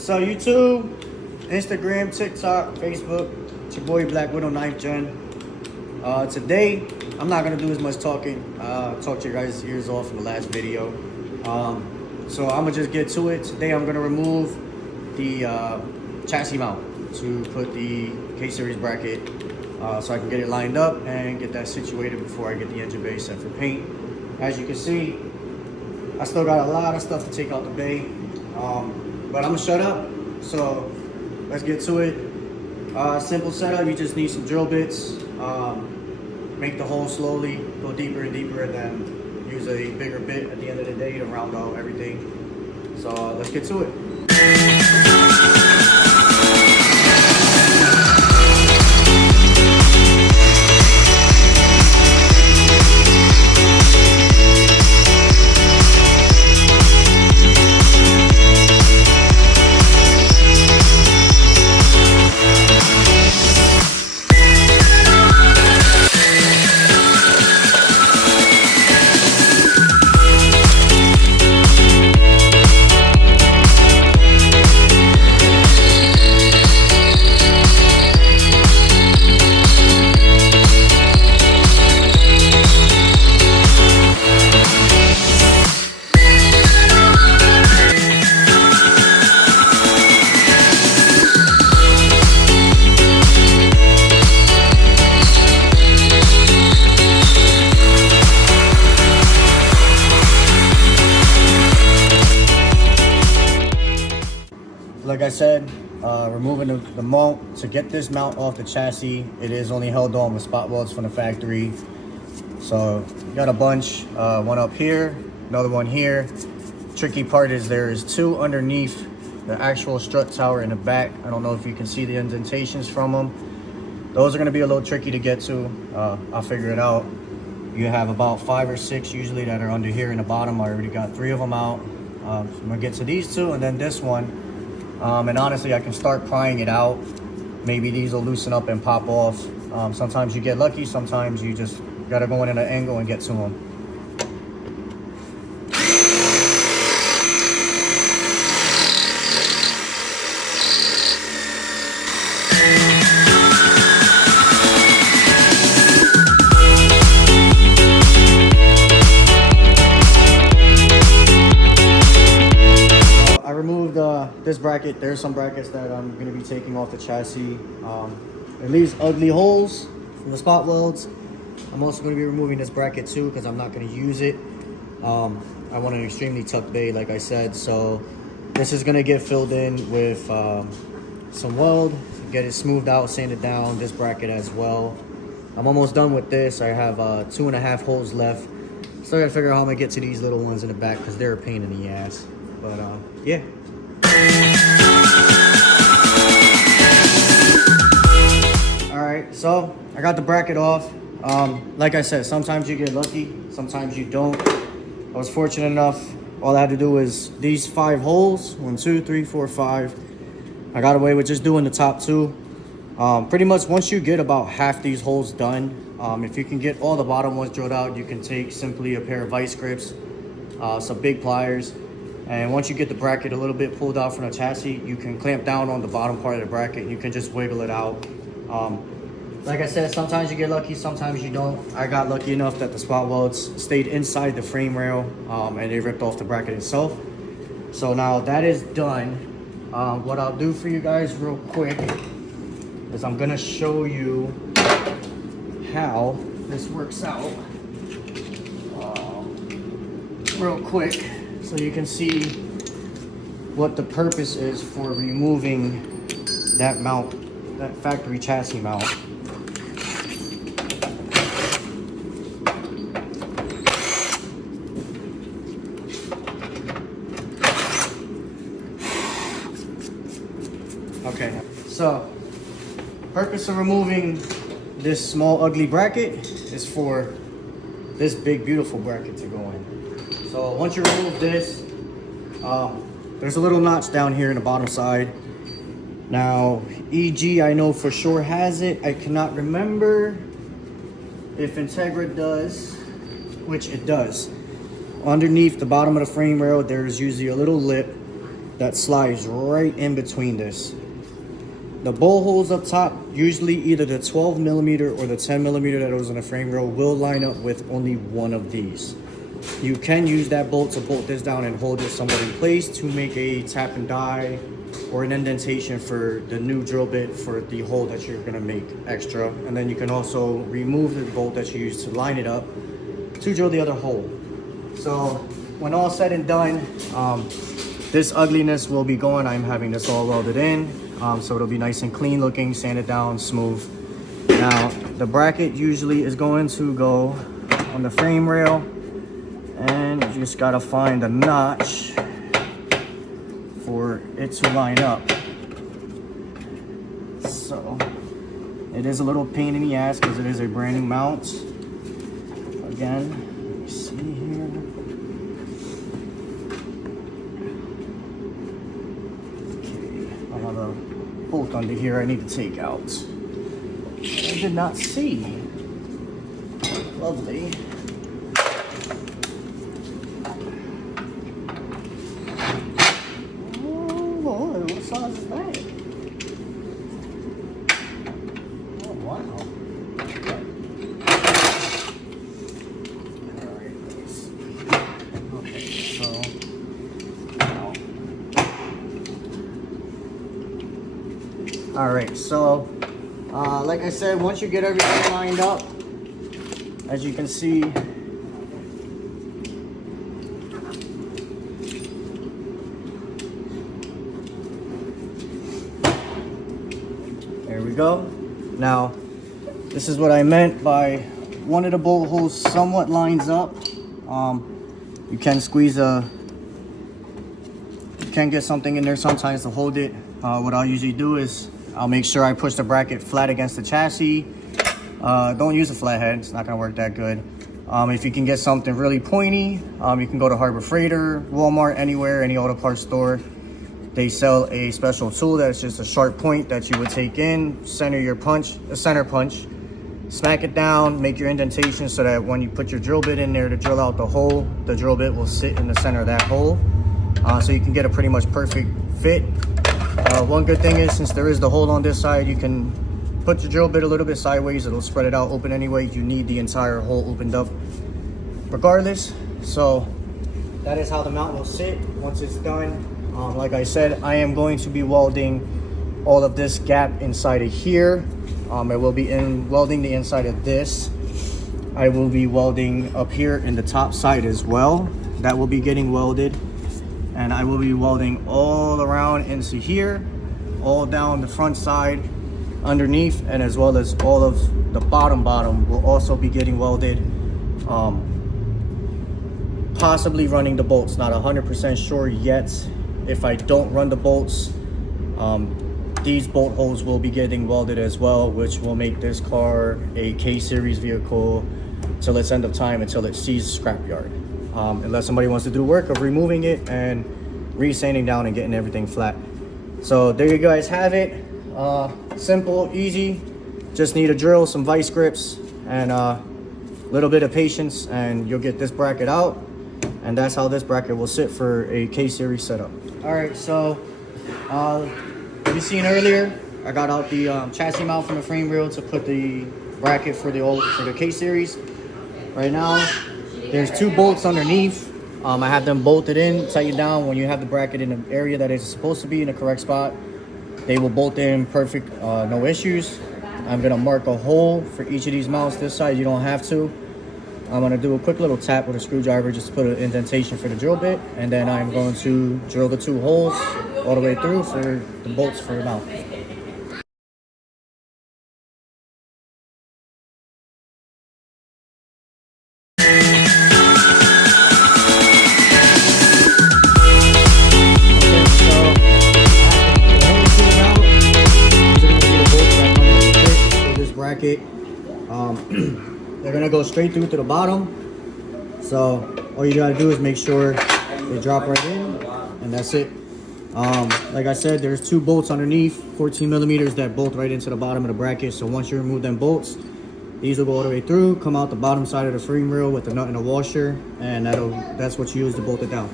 So YouTube, Instagram, TikTok, Facebook, it's your boy Black Widow 9th Gen. Today, I'm not gonna do as much talking. Talked your guys' ears off in the last video. So I'm gonna just get to it. Today I'm gonna remove the chassis mount to put the K-Series bracket so I can get it lined up and get that situated before I get the engine bay set for paint. As you can see, I still got a lot of stuff to take out the bay, but I'm gonna shut up. So let's get to it. Simple setup, you just need some drill bits. Make the hole slowly, go deeper and deeper, and then use a bigger bit at the end of the day to round out everything. So let's get to it. Like I said, removing the mount. To get this mount off the chassis, it is only held on with spot welds from the factory. So you got a bunch, one up here, another one here. Tricky part is there is two underneath the actual strut tower in the back. I don't know if you can see the indentations from them. Those are going to be a little tricky to get to. I'll figure it out. You have about 5 or 6 usually that are under here in the bottom. I already got 3 of them out. So I'm going to get to these 2 and then this one. And honestly, I can start prying it out. Maybe these will loosen up and pop off. Sometimes you get lucky, sometimes you just gotta go in at an angle and get to them. This bracket, there's some brackets that I'm going to be taking off the chassis. It leaves ugly holes from the spot welds. I'm also going to be removing this bracket too because I'm not going to use it. I want an extremely tough bay, like I said, so this is going to get filled in with some weld, get it smoothed out, sanded down, this bracket as well. I'm almost done with this. I have 2.5 holes left. Still got to figure out how I'm going to get to these little ones in the back because they're a pain in the ass. But yeah. Alright, so I got the bracket off. Like I said, sometimes you get lucky, sometimes you don't. I was fortunate enough, all I had to do was these 5 holes, 1, 2, 3, 4, 5. I got away with just doing the top 2. Pretty much once you get about half these holes done, if you can get all the bottom ones drilled out, you can take simply a pair of vice grips, some big pliers. And once you get the bracket a little bit pulled out from the chassis, you can clamp down on the bottom part of the bracket. You can just wiggle it out. Like I said, sometimes you get lucky, sometimes you don't. I got lucky enough that the spot welds stayed inside the frame rail and they ripped off the bracket itself. So now that is done. What I'll do for you guys real quick is I'm gonna show you how this works out real quick. So you can see what the purpose is for removing that mount, that factory chassis mount. Okay, so purpose of removing this small ugly bracket is for this big beautiful bracket to go in. So once you remove this, there's a little notch down here in the bottom side. Now, EG I know for sure has it. I cannot remember if Integra does, which it does. Underneath the bottom of the frame rail, there's usually a little lip that slides right in between this. The bolt holes up top, usually either the 12mm or the 10mm that was in the frame rail will line up with only one of these. You can use that bolt to bolt this down and hold it somewhat in place to make a tap and die or an indentation for the new drill bit for the hole that you're gonna make extra. And then you can also remove the bolt that you used to line it up to drill the other hole. So when all said and done, this ugliness will be gone. I'm having this all welded in, so it'll be nice and clean looking, sanded down, smooth. Now, the bracket usually is going to go on the frame rail, and you just gotta find a notch for it to line up. So, it is a little pain in the ass because it is a brand new mount. Again, let me see here. I have a bolt under here I need to take out. I did not see. Lovely. Oh Lord, what size is that? Oh wow. Alright, let's see. Okay, so alright, so like I said, once you get everything lined up, as you can see, there we go. Now, this is what I meant by one of the bolt holes somewhat lines up. You can squeeze you can get something in there sometimes to hold it. What I'll usually do is I'll make sure I push the bracket flat against the chassis. Don't use a flathead, it's not gonna work that good. If you can get something really pointy, you can go to Harbor Freighter, Walmart, anywhere, any auto parts store. They sell a special tool that's just a sharp point that you would take in, center your punch, a center punch, smack it down, make your indentation so that when you put your drill bit in there to drill out the hole, the drill bit will sit in the center of that hole. So you can get a pretty much perfect fit. One good thing is, since there is the hole on this side, you can put your drill bit a little bit sideways. It'll spread it out open anyway. You need the entire hole opened up regardless. So that is how the mount will sit once it's done. Like I said, I am going to be welding all of this gap inside of here. I will be welding the inside of this. I will be welding up here in the top side as well. That will be getting welded. And I will be welding all around into here, all down the front side, underneath, and as well as all of the bottom will also be getting welded. Possibly running the bolts, not 100% sure yet. If I don't run the bolts, these bolt holes will be getting welded as well, which will make this car a K-Series vehicle till its end of time, until it sees scrapyard. Unless somebody wants to do work of removing it and re-sanding down and getting everything flat. So there you guys have it. Simple, easy. Just need a drill, some vice grips, and a little bit of patience, and you'll get this bracket out. And that's how this bracket will sit for a K-Series setup. All right, so you seen earlier, I got out the chassis mount from the frame rail to put the bracket for the K-Series. Right now, there's two bolts underneath. I have them bolted in, tightened down. When you have the bracket in the area that it's supposed to be in the correct spot, they will bolt in perfect, no issues. I'm gonna mark a hole for each of these mounts. This side you don't have to. I'm gonna do a quick little tap with a screwdriver just to put an indentation for the drill bit, and then I'm going to drill the two holes all the way through for the bolts for the mount. They're gonna go straight through to the bottom, so all you gotta do is make sure they drop right in, and that's it. Like I said, there's two bolts underneath, 14mm, that bolt right into the bottom of the bracket. So once you remove them bolts, these will go all the way through, come out the bottom side of the frame rail with the nut and a washer, and that's what you use to bolt it down.